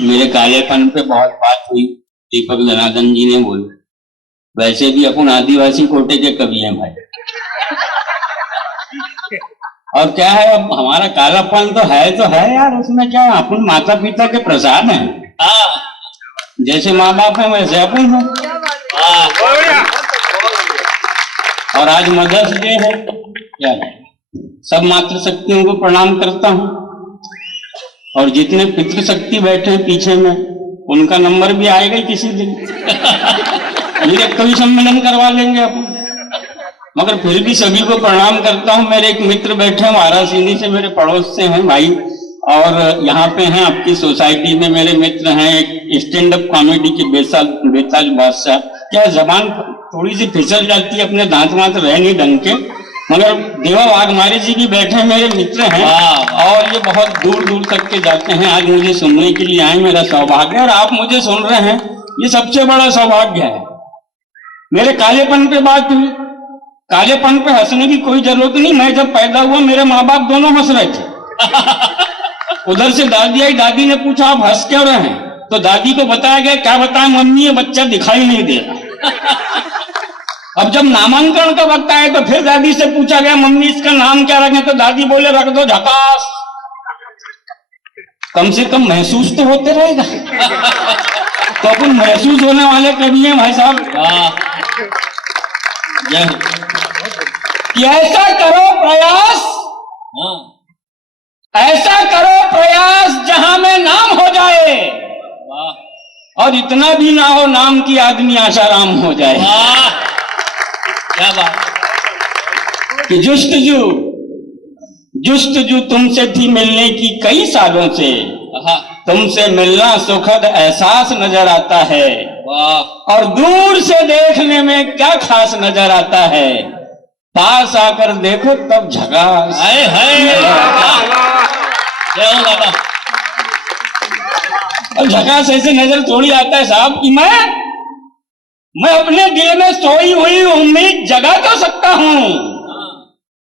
मेरे कालेपन पे बहुत बात हुई। दीपक जनार्दन जी ने बोले वैसे भी अपन आदिवासी कोटे के कवि हैं भाई, और क्या है अब हमारा कालापन तो है यार, उसमें क्या है, अपन माता पिता के प्रसाद हैं। जैसे माँ बाप हैं वैसे अपन हैं। और आज मदर्स डे है, क्या सब मातृशक्तियों को प्रणाम करता हूँ, और जितने पितृशक्ति बैठे हैं पीछे में उनका नंबर भी आएगा ही किसी दिन। मेरे कवि सम्मेलन करवा लेंगे अपन, मगर फिर भी सभी को प्रणाम करता हूँ। मेरे एक मित्र बैठे हैं वाराणसी से, मेरे पड़ोस से हैं भाई, और यहाँ पे हैं आपकी सोसाइटी में मेरे मित्र हैं, एक स्टैंड अप कॉमेडी के बेताज बादशाह। क्या जबान थोड़ी सी फिसल जाती है, अपने दांत वांत रह नहीं ढंग के, मगर देवा वाघमारे जी भी बैठे हैं, मेरे मित्र हैं, और ये बहुत दूर दूर तक के जाते हैं। आज मुझे सुनने के लिए आए, मेरा सौभाग्य, और आप मुझे सुन रहे हैं, ये सबसे बड़ा सौभाग्य है। मेरे कालेपन पे बात हुई, कालेपन पे हंसने की कोई जरूरत नहीं। मैं जब पैदा हुआ मेरे माँ बाप दोनों हंस रहे थे। उधर से दादी आई, दादी ने पूछा आप हंस क्यों रहे हैं, तो दादी को बताया गया, क्या बताया मम्मी, ये बच्चा दिखाई नहीं दे रहा। अब जब नामांकन का वक्त आए तो फिर दादी से पूछा गया मम्मी इसका नाम क्या रखें, तो दादी बोले रख दो झकास, कम से कम महसूस तो होते रहेगा। तो अपन महसूस होने वाले कवि हैं भाई साहब। ऐसा करो प्रयास, ऐसा करो प्रयास जहां में नाम हो जाए, और इतना भी ना हो नाम की आदमी आशाराम हो जाए। क्या बात कि जुस्तजू तुमसे थी मिलने की कई सालों से, तुमसे मिलना सुखद एहसास नजर आता है, और दूर से देखने में क्या खास नजर आता है, पास आकर देखो तब झकास। और झकास ऐसे नजर थोड़ी आता है साहब कि मैं अपने दिल में सोई हुई उम्मीद जगा तो सकता हूं।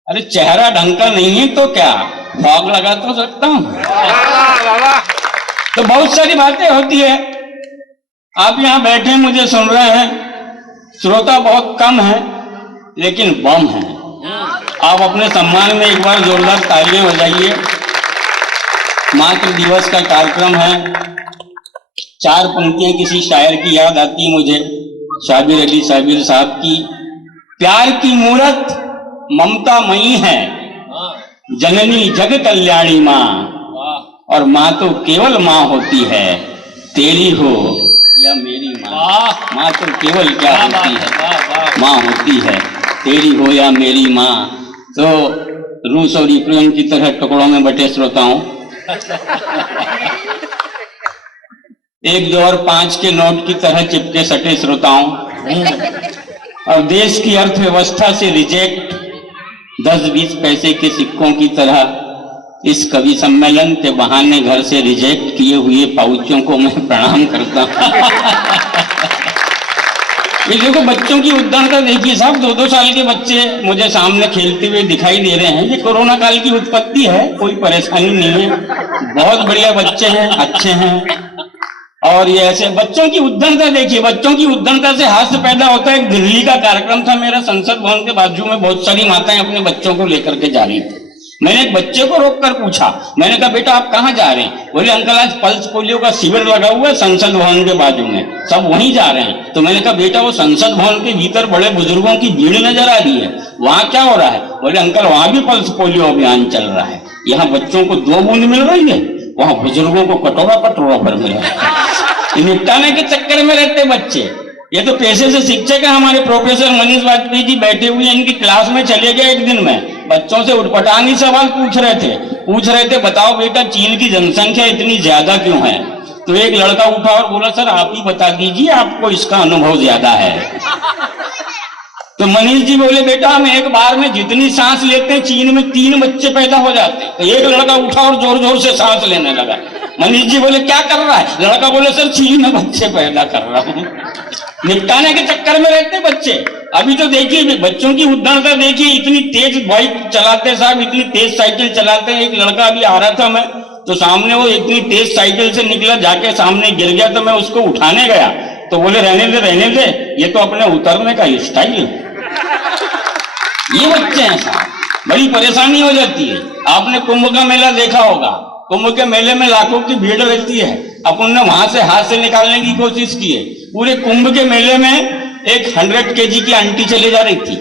अरे चेहरा ढंग का नहीं है तो क्या, फॉग लगा तो सकता हूं। तो बहुत सारी बातें होती है। आप यहां बैठे मुझे सुन रहे हैं, श्रोता बहुत कम है लेकिन बम है। आप अपने सम्मान में एक बार जोरदार तालियां बजाइए। मातृ दिवस का कार्यक्रम है। 4 पंक्तियां किसी शायर की याद आती है मुझे, शाबिर अली साबिर साहब की। प्यार की मूरत ममता मई है, जननी जग कल्याणी माँ, और माँ तो केवल माँ होती है, तेरी हो या मेरी माँ। माँ तो केवल क्या होती है, माँ होती है, तेरी हो या मेरी माँ। तो रूस और यूक्रेन की तरह टुकड़ों में बटे श्रोताओं, 1, 2 और 5 के नोट की तरह चिपके सटे श्रोताओं, और देश की अर्थव्यवस्था से रिजेक्ट 10-20 पैसे के सिक्कों की तरह इस कवि सम्मेलन के बहाने घर से रिजेक्ट किए हुए पाउचों को मैं प्रणाम करता हूं। ये देखो बच्चों की उद्दंडता देखिए साहब, 2-2 साल के बच्चे मुझे सामने खेलते हुए दिखाई दे रहे हैं। ये कोरोना काल की उत्पत्ति है, कोई परेशानी नहीं है, बहुत बढ़िया बच्चे हैं, अच्छे हैं। और ये ऐसे बच्चों की उद्दंडता देखिए, बच्चों की उद्दंडता से हास्य पैदा होता है। एक दिल्ली का कार्यक्रम था मेरा, संसद भवन के बाजू में बहुत सारी माताएं अपने बच्चों को लेकर के जा रही थी। मैंने एक बच्चे को रोककर पूछा, मैंने कहा बेटा आप कहाँ जा रहे हैं? बोले अंकल आज पल्स पोलियो का शिविर लगा हुआ है संसद भवन के बाजू में, सब वहीं जा रहे हैं। तो मैंने कहा बेटा वो संसद भवन के भीतर बड़े बुजुर्गों की भीड़ नजर आ रही है, वहां क्या हो रहा है? बोले अंकल वहां भी पल्स पोलियो अभियान चल रहा है। यहाँ बच्चों को 2 बूंद मिल रही है, वहां बुजुर्गों को कटोरा पर मिल रहा है। निपटाने के चक्कर में रहते बच्चे। ये तो पैसे से शिक्षक है हमारे प्रोफेसर मनीष वाजपेयी जी बैठे हुए हैं, इनकी क्लास में चले गए एक दिन में, बच्चों से उठपटांगी सवाल पूछ रहे थे बताओ बेटा चीन की जनसंख्या इतनी ज्यादा क्यों है? तो एक लड़का उठा और बोला सर आप ही बता दीजिए, आपको इसका अनुभव ज्यादा है। तो मनीष जी बोले बेटा हम एक बार में जितनी सांस लेते हैं चीन में 3 बच्चे पैदा हो जाते हैं। तो एक लड़का उठा और जोर जोर से सांस लेने लगा। मनीष जी बोले क्या कर रहा है? लड़का बोले सर चीन में बच्चे पैदा कर रहा हूं। निपटाने के चक्कर में रहते बच्चे। अभी तो देखिए बच्चों की उद्दंडता देखिए, इतनी तेज बाइक चलाते साहब, इतनी तेज साइकिल चलाते हैं। एक लड़का अभी आ रहा था मैं तो सामने वो इतनी तेज साइकिल से निकला, जाके सामने गिर गया, तो मैं उसको उठाने गया तो बोले रहने दे, ये तो अपने उतरने का स्टाइल है। ये बच्चे हैं साहब, बड़ी परेशानी हो जाती है। आपने कुंभ का मेला देखा होगा, कुंभ के मेले में लाखों की भीड़ रहती है, अपन ने वहां से हाथ से निकालने की कोशिश की है। पूरे कुंभ के मेले में एक 100 kg की आंटी चली जा रही थी,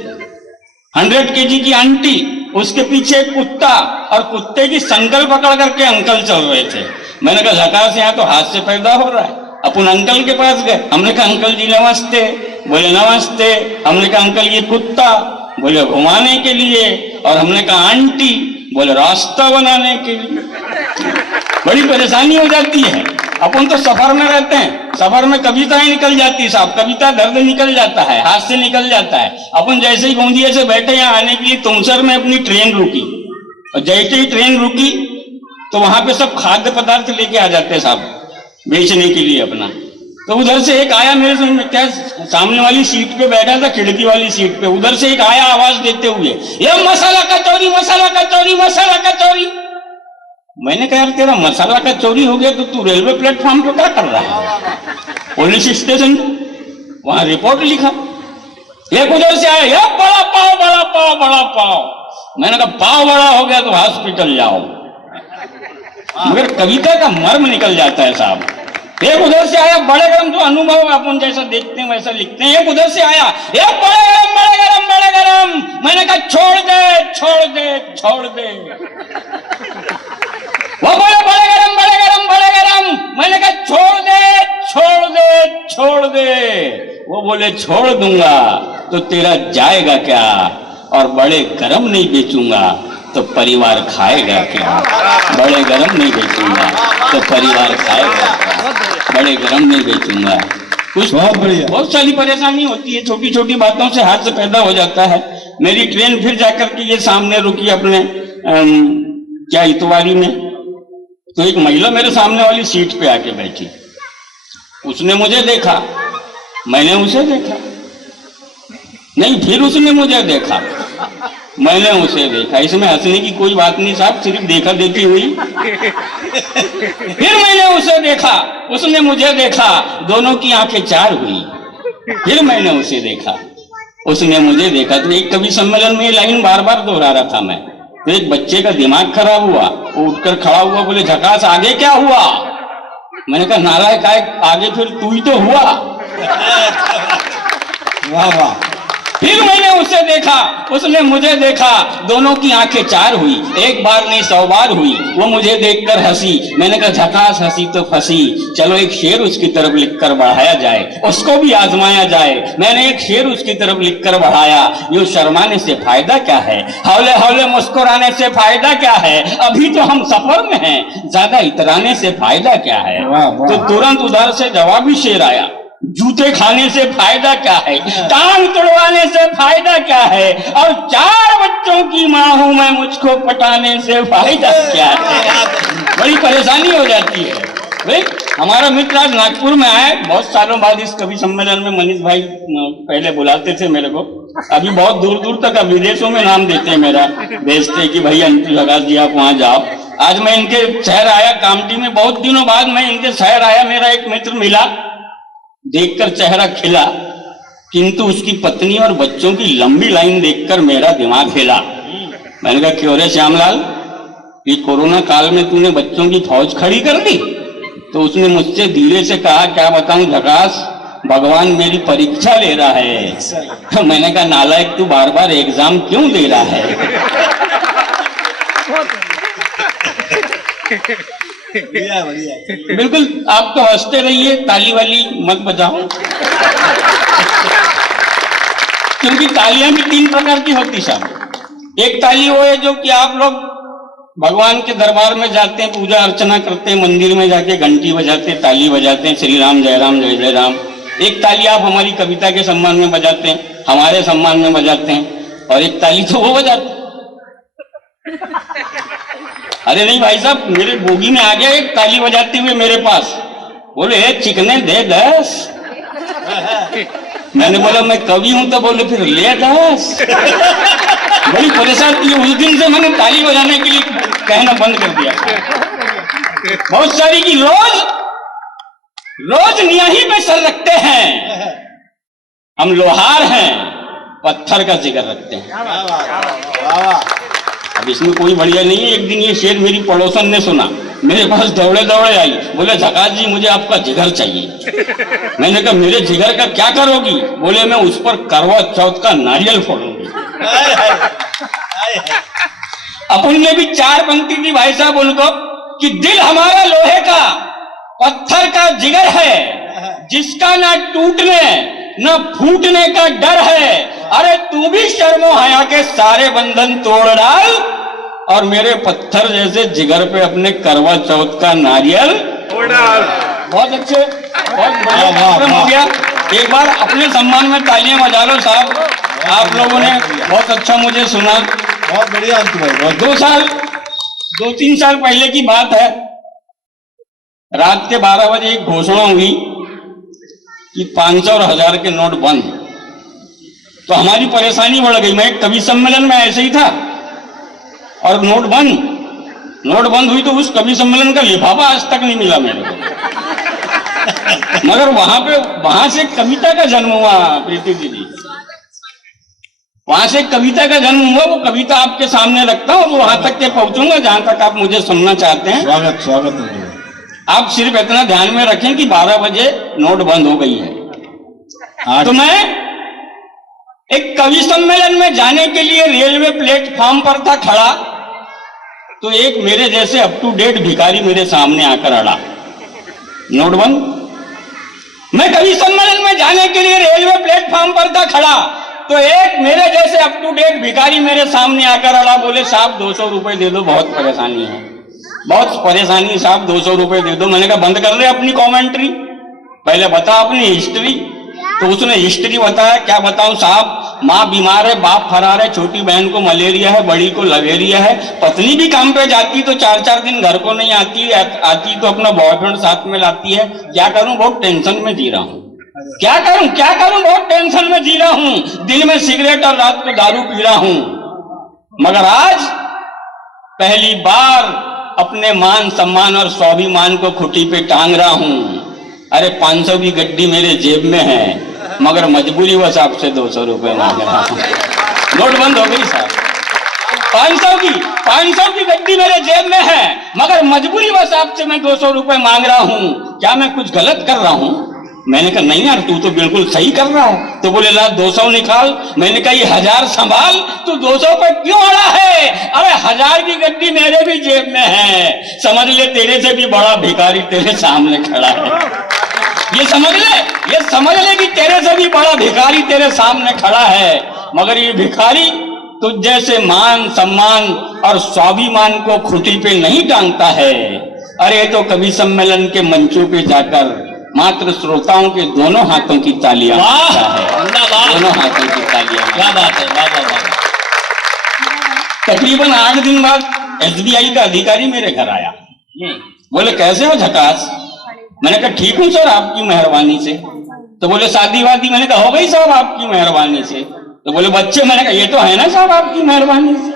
100 kg की आंटी, उसके पीछे एक कुत्ता, और कुत्ते की संगल पकड़ करके अंकल चल रहे थे। मैंने कहा झकास, यहाँ तो हाथ से पैदा हो रहा है। अपन अंकल के पास गए, हमने कहा अंकल जी नमस्ते, बोले नमस्ते। हमने कहा अंकल ये कुत्ता, बोले घुमाने के लिए, और हमने कहा आंटी, बोले रास्ता बनाने के लिए। बड़ी परेशानी हो जाती है। अपन तो सफर में रहते हैं, सफर में कविताएं निकल जाती है साहब, कविता दर्द निकल जाता है, हाथ से निकल जाता है। अपन जैसे ही गोंदिया से बैठे यहाँ आने के लिए तुमसर में अपनी ट्रेन रुकी, और जैसे ही ट्रेन रुकी तो वहां पे सब खाद्य पदार्थ लेके आ जाते हैं साहब बेचने के लिए अपना। तो उधर से एक आया मेरे क्या सामने वाली सीट पे बैठा था, खिड़की वाली सीट पे, उधर से एक आया आवाज देते हुए, ये मसाला कचौरी, मसाला कचौरी, मसाला कचौरी। मैंने कहा यार तेरा मसाला का चोरी हो गया तो तू रेलवे प्लेटफॉर्म पे क्या कर रहा है? पुलिस स्टेशन, वहां रिपोर्ट लिखा। एक उधर से आया, ये बड़ा पाव, बड़ा पाव, बड़ा पाव। मैंने कहा पाव बड़ा हो गया तो हॉस्पिटल जाओ। मगर कविता का मर्म निकल जाता है साहब। एक उधर से आया, बड़े गरम, जो अनुभव अपन जैसा देखते हैं वैसा लिखते हैं। एक उधर से आया, ये बड़े गरम, बड़े गरम, बड़े गरम। मैंने कहा छोड़ दे, छोड़ दे, छोड़ दे। वो बोले बड़े गरम, बड़े गरम, बड़े गरम। मैंने कहा छोड़ दे, छोड़ दे, छोड़ दे। वो बोले छोड़ दूंगा तो तेरा जाएगा क्या, और बड़े गरम नहीं बेचूंगा तो परिवार खाएगा क्या। बड़े गरम नहीं बेचूंगा तो परिवार खाएगा क्या, बड़े गरम नहीं बेचूंगा। कुछ बहुत सारी परेशानी होती है, छोटी छोटी बातों से हाथ से पैदा हो जाता है। मेरी ट्रेन फिर जाकर के ये सामने रुकी अपने क्या इतवारी में, तो एक महिला मेरे सामने वाली सीट पे आके बैठी। उसने मुझे देखा, मैंने उसे देखा, नहीं फिर उसने मुझे देखा, मैंने उसे देखा। इसमें हंसने की कोई बात नहीं साहब, सिर्फ देखा देखी हुई। फिर मैंने उसे देखा, उसने मुझे देखा, दोनों की आंखें चार हुई। फिर मैंने उसे देखा, उसने मुझे देखा। तो एक कवि सम्मेलन में ये लाइन बार बार दोहरा रहा था मैं। तो एक बच्चे का दिमाग खराब हुआ, वो उठकर खड़ा हुआ, बोले झकास आगे क्या हुआ? मैंने कहा नालायक आगे फिर तू ही तो हुआ। वाह वाह। फिर मैंने उसे देखा, उसने मुझे देखा, दोनों की आंखें चार हुई। एक बार नहीं 100 बार हुई। वो मुझे देखकर हंसी। मैंने कहा झकास हंसी तो फंसी, चलो एक शेर उसकी तरफ लिखकर बढ़ाया जाए, उसको भी आजमाया जाए। मैंने एक शेर उसकी तरफ लिखकर बढ़ाया, यूं शर्माने से फायदा क्या है, हौले हौले मुस्कुराने से फायदा क्या है, अभी तो हम सफर में हैं, ज्यादा इतराने से फायदा क्या है। तो तुरंत उधर से जवाबी शेर आया, जूते खाने से फायदा क्या है, टांग तुड़वाने से फायदा क्या है, और 4 बच्चों की मां हूं मैं, मुझको पटाने से फायदा क्या है। बड़ी परेशानी हो जाती है भाई। हमारा मित्र आज नागपुर में आए, बहुत सालों बाद इस कवि सम्मेलन में। मनीष भाई पहले बुलाते थे मेरे को, अभी बहुत दूर दूर तक विदेशों में नाम देते हैं मेरा, भेजते कि भैया झकास जी आप वहां जाओ। आज मैं इनके शहर आया, कामटी में, बहुत दिनों बाद मैं इनके शहर आया। मेरा एक मित्र मिला, देखकर चेहरा खिला, किंतु उसकी पत्नी और बच्चों की लंबी लाइन देखकर मेरा दिमाग हिला। मैंने कहा क्यों रे श्यामलाल, ये कोरोना काल में तूने बच्चों की फौज खड़ी कर दी? तो उसने मुझसे धीरे से कहा, क्या बताऊं झकास, भगवान मेरी परीक्षा ले रहा है। मैंने कहा नालायक तू बार बार एग्जाम क्यों दे रहा है? बिल्कुल, आप तो हंसते रहिए, ताली वाली मत बजाओ। क्योंकि तालियां भी 3 प्रकार की होती साहब। एक ताली वो है जो कि आप लोग भगवान के दरबार में जाते हैं, पूजा अर्चना करते हैं, मंदिर में जाके घंटी बजाते हैं, ताली बजाते हैं, श्री राम जय राम जय जय राम। एक ताली आप हमारी कविता के सम्मान में बजाते हैं, हमारे सम्मान में बजाते हैं, और एक ताली तो वो बजाते हैं। अरे नहीं भाई साहब, मेरे बोगी में आ गया एक ताली बजाते हुए मेरे पास, बोले चिकने दे 10। मैंने बोला मैं कवि हूं, तो बोले फिर ले 10। बड़ी परेशान की। उस दिन से मैंने ताली बजाने के लिए कहना बंद कर दिया। बहुत सारी की रोज नियाही पे सर रखते हैं, हम लोहार हैं, पत्थर का जिगर रखते हैं। अब इसमें कोई बढ़िया नहीं है। एक दिन ये शेर मेरी पड़ोसन ने सुना, मेरे पास दौड़े दौड़े आई, बोले झकास जी मुझे आपका जिगर चाहिए। मैंने कहा मेरे जिगर का क्या करोगी? बोले मैं उस पर करवा चौथ का नारियल फोड़ूंगी। अपन ने भी 4 पंक्ति दी भाई साहब उनको कि दिल हमारा लोहे का पत्थर का जिगर है, जिसका ना टूटने न फूटने का डर है। अरे तू भी शर्मो हया के सारे बंधन तोड़ डाल और मेरे पत्थर जैसे जिगर पे अपने करवा चौथ का नारियल तोड़ डाल। बहुत अच्छे, बहुत बढ़िया कार्यक्रम हो गया। एक बार अपने सम्मान में तालियां बजा लो साहब, आप लोगों ने बहुत अच्छा मुझे सुना। बहुत बढ़िया अंत भाई। 2-3 साल पहले की बात है, रात के 12 बजे एक घोषणा हुई कि 500 और 1000 के नोट बंद। तो हमारी परेशानी बढ़ गई। मैं एक कवि सम्मेलन में ऐसे ही था और नोट बंद हुई, तो उस कवि सम्मेलन का लिफाफा आज तक नहीं मिला मेरे को। मगर वहां से कविता का जन्म हुआ प्रीति दीदी, वहां से कविता का जन्म हुआ। वो कविता आपके सामने रखता हूं, वहां तक के पहुंचूंगा जहां तक आप मुझे सुनना चाहते हैं। स्वागत है। आप सिर्फ इतना ध्यान में रखें कि 12 बजे नोट बंद हो गई है। तो मैं एक कवि सम्मेलन में जाने के लिए रेलवे प्लेटफॉर्म पर था खड़ा, तो एक मेरे जैसे अप टू डेट भिखारी मेरे सामने आकर अड़ा। नोट बंद। मैं कवि सम्मेलन में जाने के लिए रेलवे प्लेटफॉर्म पर था खड़ा, तो एक मेरे जैसे अप टू डेट भिखारी मेरे सामने आकर अड़ा। बोले साहब 200 रुपए दे दो, बहुत परेशानी है, बहुत परेशानी साहब, 200 रुपए दे दो। मैंने कहा बंद कर दे अपनी कॉमेंट्री, पहले बता अपनी हिस्ट्री। तो उसने हिस्ट्री बताया। क्या बताऊं साहब, माँ बीमार है, बाप फरार है, छोटी बहन को मलेरिया है, बड़ी को लवेरिया है, पत्नी भी काम पे जाती तो 4-4 दिन घर को नहीं आती तो अपना बॉयफ्रेंड साथ में लाती है। क्या करूं, बहुत टेंशन में जी रहा हूं। क्या करूं, बहुत टेंशन में जी रहा हूं। दिन में सिगरेट और रात को दारू पी रहा हूं। मगर आज पहली बार अपने मान सम्मान और स्वाभिमान को खुटी पे टांग रहा हूं। अरे 500 की गड्डी मेरे जेब में है, मगर मजबूरी वश आपसे 200 रुपए मांग रहा हूं। नोट बंद हो गई साहब। 500 की गड्डी मेरे जेब में है, मगर मजबूरी वश आपसे मैं 200 रुपए मांग रहा हूं। क्या मैं कुछ गलत कर रहा हूं? मैंने कहा नहीं यार, तू तो बिल्कुल सही कर रहा है। तो बोले ला 200 निकाल। मैंने कहा ये 1000 संभाल, तू 200 पे क्यों अड़ा है? अरे 1000 की गड्डी मेरे भी जेब में है, समझ ले तेरे से भी बड़ा भिखारी तेरे सामने खड़ा है। ये समझ ले कि तेरे से भी बड़ा भिखारी तेरे सामने खड़ा है। मगर ये भिखारी तुझ जैसे मान सम्मान और स्वाभिमान को खुटी पे नहीं टांगता है। अरे तो कवि सम्मेलन के मंचों पे जाकर मात्र श्रोताओं के दोनों हाथों की तालियां मांगता है। दोनों हाथों की तालियां। क्या बात है। तकरीबन 8 दिन बाद SBI का अधिकारी मेरे घर आया। बोले कैसे हो झकास? मैंने कहा ठीक हूं सर, आपकी मेहरबानी से। तो बोले शादी वादी? मैंने कहा हो गई साहब आपकी मेहरबानी से। तो बोले बच्चे? मैंने कहा ये तो है ना साहब आपकी मेहरबानी से।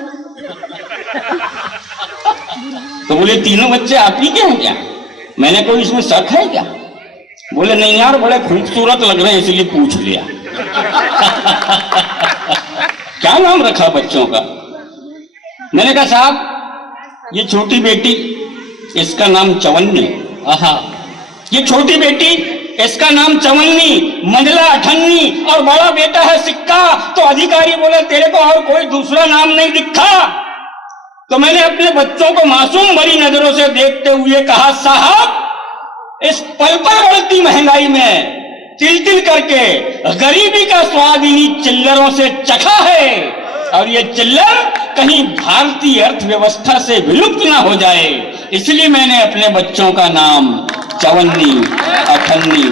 तो बोले तीनों बच्चे आप ही के हैं क्या? मैंने कोई इसमें शक है क्या? बोले नहीं यार, बड़े खूबसूरत लग रहे हैं इसलिए पूछ लिया। क्या नाम रखा बच्चों का? मैंने कहा साहब ये छोटी बेटी, इसका नाम चवन्नी। ये छोटी बेटी, इसका नाम चवन्नी, मंडला अठन्नी, और बड़ा बेटा है सिक्का। तो अधिकारी बोले तेरे को और कोई दूसरा नाम नहीं दिखा? तो मैंने अपने बच्चों को मासूम भरी नजरों से देखते हुए कहा साहब इस पल पल बढ़ती महंगाई में तिल तिल करके गरीबी का स्वाद इन्हीं चिल्लरों से चखा है, और ये चिल्लर कहीं भारतीय अर्थव्यवस्था से विलुप्त ना हो जाए, इसलिए मैंने अपने बच्चों का नाम चवन्नी, अठन्नी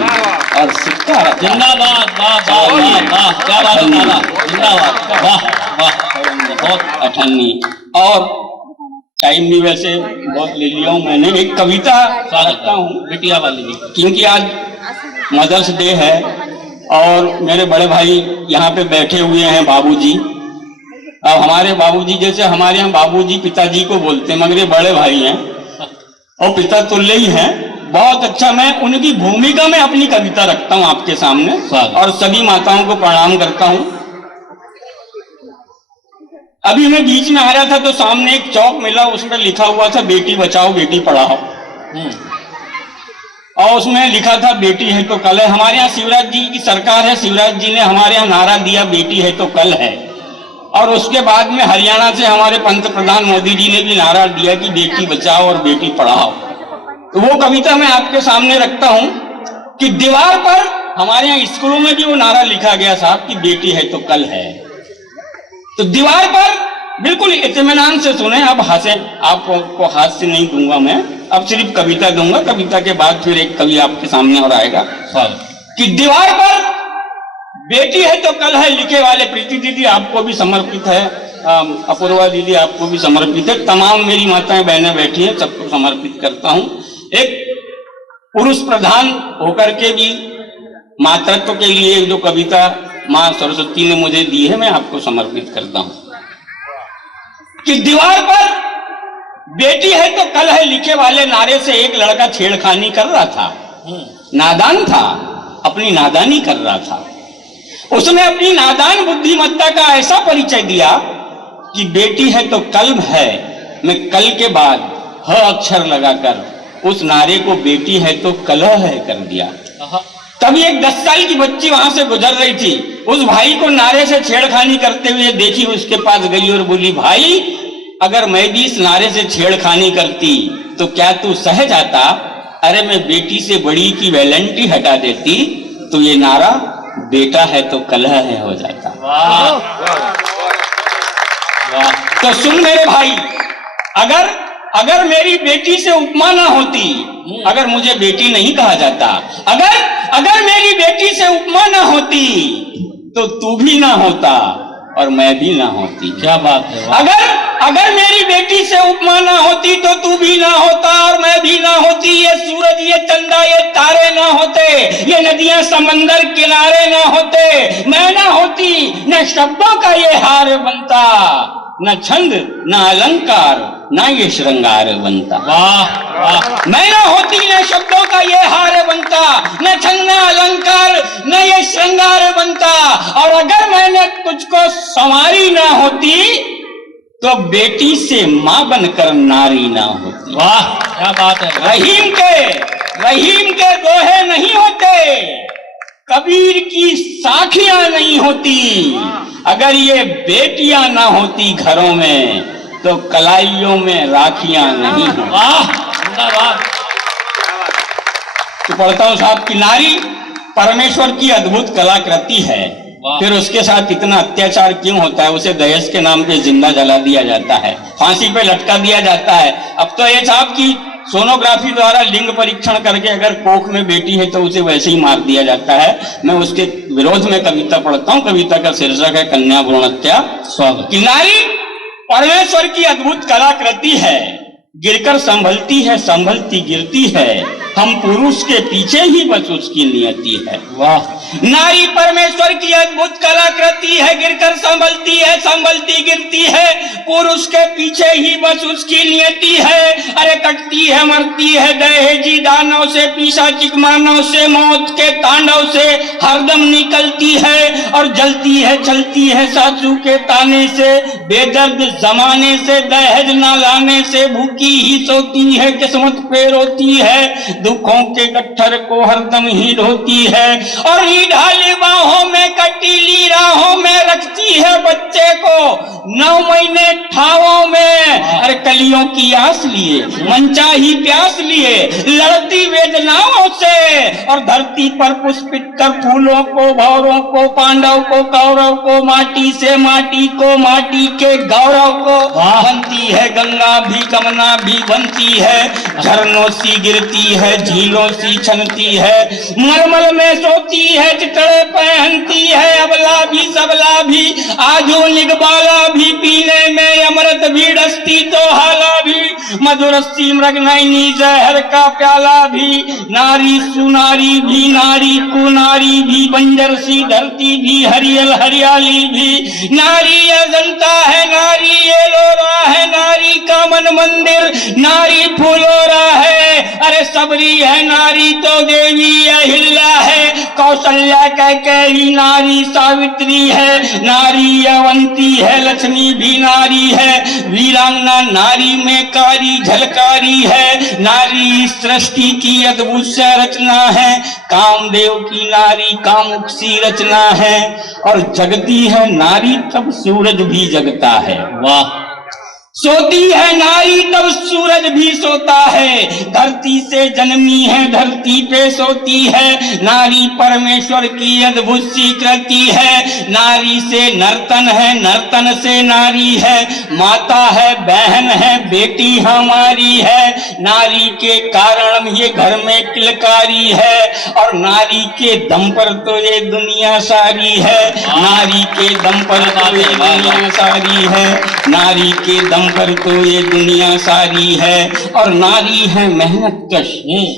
और सिक्का रखा। जिंदाबाद। क्या बात है, जिंदाबाद। बहुत अठन्नी। और टाइम भी वैसे बहुत ले लिया हूं मैंने। एक कविता रखता हूं बिटिया वाली भी, क्योंकि आज मदर्स डे है और मेरे बड़े भाई यहाँ पे बैठे हुए हैं, बाबूजी। अब हमारे बाबूजी जैसे हमारे यहाँ बाबूजी पिताजी को बोलते हैं, मगर ये बड़े भाई हैं और पिता तुल्य ही हैं। बहुत अच्छा, मैं उनकी भूमिका में अपनी कविता रखता हूं आपके सामने और सभी माताओं को प्रणाम करता हूं। अभी मैं बीच में आ रहा था तो सामने एक चौक मिला, उस पर लिखा हुआ था बेटी बचाओ बेटी पढ़ाओ, और उसमें लिखा था बेटी है तो कल है। हमारे यहाँ शिवराज जी की सरकार है, शिवराज जी ने हमारे यहाँ नारा दिया बेटी है तो कल है, और उसके बाद में हरियाणा से हमारे पंत प्रधान मोदी जी ने भी नारा दिया कि बेटी बचाओ और बेटी पढ़ाओ। तो वो कविता मैं आपके सामने रखता हूं कि दीवार पर हमारे यहाँ स्कूलों में भी वो नारा लिखा गया साहब कि बेटी है तो कल है। तो दीवार पर बिल्कुल इत्मीनान से सुने, अब हंसे, आपको हाथ से नहीं दूंगा मैं, अब सिर्फ कविता दूंगा। कविता के बाद फिर एक कवि आपके सामने और आएगा कि दीवार पर बेटी है तो कल है लिखे वाले प्रीति दीदी आपको भी समर्पित है, अपूर्वा दीदी आपको भी समर्पित है, तमाम मेरी माताएं बहनें बैठी हैं सबको समर्पित करता हूं। एक पुरुष प्रधान होकर के भी मातृत्व के लिए जो कविता मां सरस्वती ने मुझे दी है मैं आपको समर्पित करता हूं कि दीवार पर बेटी है तो कल है लिखे वाले नारे से एक लड़का छेड़खानी कर रहा था, नादान था, अपनी नादानी कर रहा था। उसने अपनी नादान बुद्धिमत्ता का ऐसा परिचय दिया कि बेटी है तो कल है, मैं कल के बाद ह अक्षर लगाकर उस नारे को बेटी है तो कलह है कर दिया। तभी एक 10 साल की बच्ची वहां से गुजर रही थी, उस भाई को नारे से छेड़खानी करते हुए देखी, उसके पास गई और बोली भाई अगर मैं भी इस नारे से छेड़खानी करती तो क्या तू सह जाता? अरे मैं बेटी से बड़ी की वैलेंटी हटा देती तो ये नारा बेटा है तो कलह है हो जाता। वाह वाह। तो सुन मेरे भाई, अगर मेरी बेटी से उपमा ना होती, अगर मुझे बेटी नहीं कहा जाता, अगर मेरी बेटी से उपमा ना होती तो तू भी ना होता और मैं भी ना होती। क्या बात है। अगर मेरी बेटी से उपमा ना होती तो तू भी ना होता और मैं भी ना होती, ये सूरज ये चंदा ये तारे ना होते, ये नदियां समंदर किनारे ना होते, मैं ना होती, न शब्दों का ये हार बनता, न छंद न अलंकार ना ये श्रृंगार बनता। वाह वाह। मैं ना होती न शब्दों का ये हार बनता, न छंद न अलंकार न ये श्रृंगार बनता, और अगर मैंने तुझको संवारी ना होती तो बेटी से मां बनकर नारी ना होती। वाह क्या बात है। रहीम के दोहे नहीं होते, कबीर की साखियां नहीं होती, अगर ये बेटियां ना होती घरों में तो कलाइयों में राखियां नहीं होती। वाह जिंदाबाद। तो पढ़ता हूं साहब कि नारी परमेश्वर की अद्भुत कलाकृति है, फिर उसके साथ इतना अत्याचार क्यों होता है? उसे दहेज के नाम पे जिंदा जला दिया जाता है, फांसी पे लटका दिया जाता है। अब तो ये साहब की सोनोग्राफी द्वारा लिंग परीक्षण करके अगर कोख में बेटी है तो उसे वैसे ही मार दिया जाता है। मैं उसके विरोध में कविता पढ़ता हूं, कविता का शीर्षक है कन्या भ्रूण हत्या। स्वागत। कि नारी परमेश्वर की अद्भुत कलाकृति है, गिरकर संभलती है संभलती गिरती है, हम पुरुष के पीछे ही बस उसकी नियति है। वाह। नारी परमेश्वर की अद्भुत कलाकृति है, गिरकर संभलती है संभलती गिरती है, पुरुष के पीछे ही बस उसकी नियति है। अरे कटती है मरती है दहेजी दानों से, पिशाचिक मानव से, मौत के तांडव से हरदम निकलती है, और जलती है चलती है सासू के ताने से, बेदर्द जमाने से, दहेज न लाने से, भूखी ही सोती है किस्मत पे रोती है, दुखों के गट्ठर को हरदम ही ढोती है, और ढाली बाहों में कटीली राहों में रखती है बच्चे को 9 महीने ठावों में। अरे कलियों की आस लिए मनचाही प्यास लिए लड़ती वेदनाओं से, और धरती पर पुष्पित कर फूलों को भौरों को पांडव को कौरव को, माटी से माटी को माटी के गौरव को, बनती है गंगा भी कमना भी बनती है, झरनों सी गिरती है है, झीलों सी छनती है, मलमल में सोती है, चितड़े पहनती है, अबला भी सबला भी, आजू निगबाला भी, पीने में अमृत भी, डसती तो हाला भी, मधुरस्सी मृगनयनी जहर का प्याला भी, नारी सुनारी भी, नारी को नारी भी, बंजर सी धरती भी, हरियल हरियाली भी, नारी अजंता है, नारी एलोरा है, नारी का मन मंदिर, नारी फूलोरा है, अरे सबरी है नारी तो देवी अहिल्या है, कौशल्या कैकेयी नारी सावित्री है, नारी अवंती है, लक्ष्मी भी नारी है, वीरांगना नारी में कारी झलकारी है, नारी सृष्टि की अद्भुत रचना है, कामदेव की नारी कामुक सी रचना है, और जगती है नारी तब सूरज भी जगता है। वाह, सोती है नारी तब सूरज भी सोता है, धरती से जन्मी है धरती पे सोती है, नारी परमेश्वर की अद्भुत सी कृति है, नारी से नर्तन है, नर्तन से नारी है, माता है, बहन है, बेटी हमारी है, नारी के कारण ये घर में किलकारी है, और नारी के दम पर तो ये दुनिया सारी है, नारी के दम पर तो ये दुनिया सारी है, नारी के दम पर तो ये दुनिया सारी है, और नारी है मेहनत कश,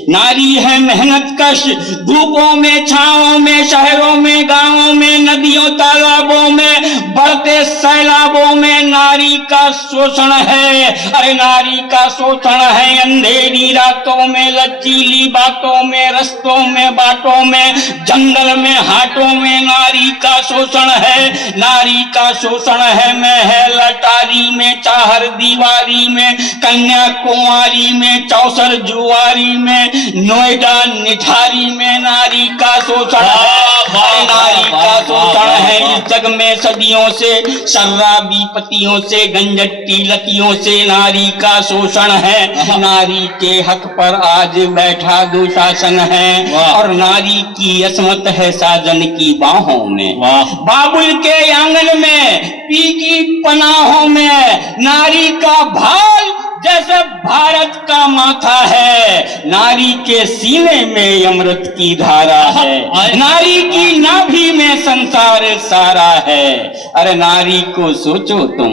नारी है मेहनत कश, धूपों में छाओं में, शहरों में गांवों में, नदियों तालाबों में, बढ़ते सैलाबों में नारी का शोषण है, अरे नारी का शोषण है, अंधेरी रातों में, लचीली बातों में, रस्तों में, बाटों में, जंगल में, हाटों में नारी का शोषण है, नारी का शोषण है, महल अटारी में, चाहर दीवारी में, कन्याकुमारी में, चौसर जुआरी में, नोएडा निठारी में नारी का शोषण है, नारी का शोषण है, इस जग में सदियों से शराबी पतियों से, गंजट्टी लतियों से नारी का शोषण है, नारी के हक पर आज बैठा दुशासन है, और नारी की असमत है साजन की बाहों में, बाबुल के आंगन में, पी की पनाहों में, नारी का भाल जैसे भारत का माथा है, नारी के सीने में अमृत की धारा है, नारी की नाभि में संसार सारा है, अरे नारी को सोचो तुम,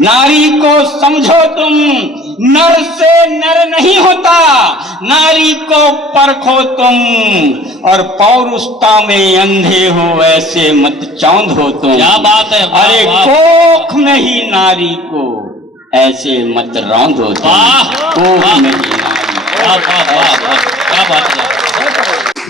नारी को समझो तुम, नर से नर नहीं होता, नारी को परखो तुम, और पौरुषता में अंधे हो ऐसे मत चौंधो तुम। क्या बात है, अरे कोख नहीं नारी को ऐसे मत रौंदो तुम, कोख नहीं नारी, वाह वाह वाह, क्या बात है।